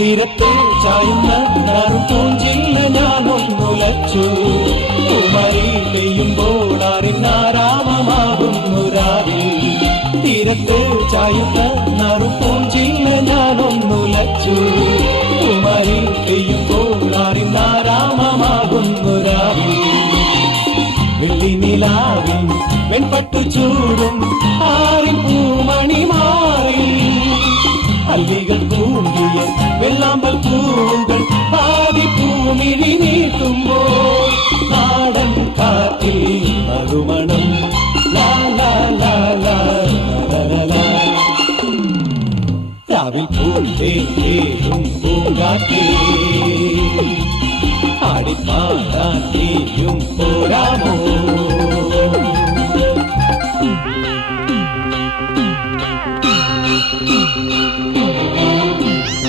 തീരത്തെ ചായുന്ന പൂഞ്ചില്ല ഞാനൊന്നുലച്ചു. കുമരി പെയ്യുമ്പോൾ അറിഞ്ഞാരാമമാകുന്നു രാവിൽ. തീരത്തെ ചായുന്ന പൂഞ്ചില്ല ഞാനൊന്നുലച്ചു. കുമരി പെയ്യുമ്പോൾ അറിഞ്ഞാരാമമാകുന്നു രാവിൽ. വെള്ളി നിലാവിൽ വെൺപട്ടു ചൂടും ആറിൻ പൂമണി മാറി. അല്ലികൾ തൂങ്ങിയ വെള്ളാമ്പൽ പൂവുകൾ പാതി പൂമിഴി നീട്ടുമ്പോൾ നാടൻ കാറ്റിൽ നറുമണം. രാവിൽ പൂന്തേരും പൂങ്കാറ്റേ ആടിപ്പാടാൻ നീയും പോരാമോ.